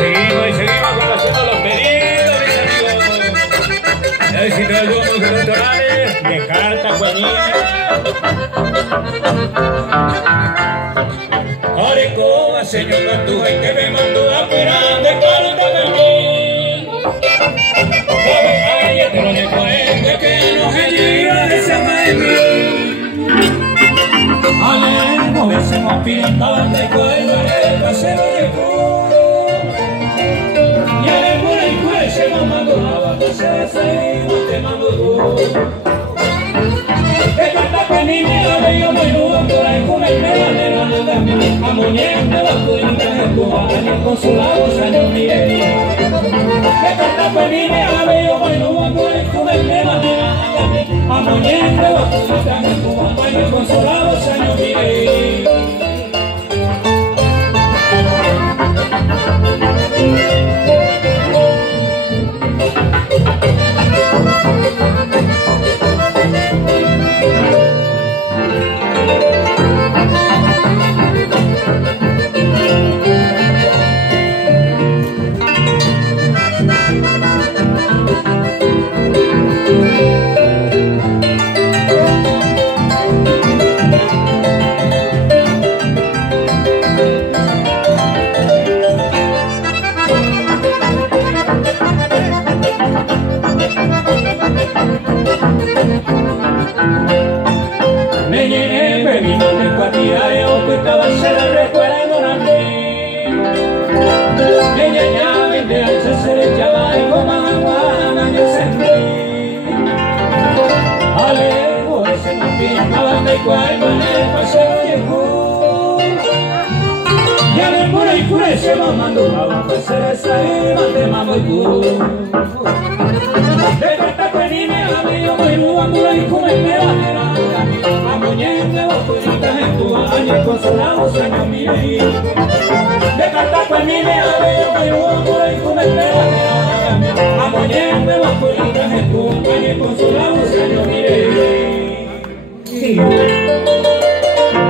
seguimos conociendo los pedidos, mis amigos. Éxito de algunos electorales de carta Juanina. Orecoa, señor Mantuja, y que me mandó a curar de carta de mí. Ay, te lo dejo en que no se lleva de esa madre. Alermo, versemos pintaban de cuello, se lo dejó. Y alermo, el juez se lo mandó, se desayunó, te mandó. Que canta que ni me hable, yo me iba por ahí con el medallero de la amoñendo la cuenta de Cubana, el consulado San Miguel. Que canta que ni me hable, yo me iba por ahí con el medallero de la amoñendo la cuenta de Cubana, el consulado San Miguel. Me llené, bebí, no te cuartiré, o que estaba cerca de recuerdo grande. Ella ya vende al se le echaba y como agua, yo sentí. Alejo, ese no pintaban de cual manera paseo llegó. Y a ver por ahí fue, se lo mandó abajo, se desayunó, te mamó y tú. De carta que ni me amigo, muy nueva, por ahí como el medallero. Amoñendo bocuritas en tu año, consolados años miré. De carta que ni me amigo, muy nueva, por ahí como el medallero. Amoñendo bocuritas en tu año, consolados años miré.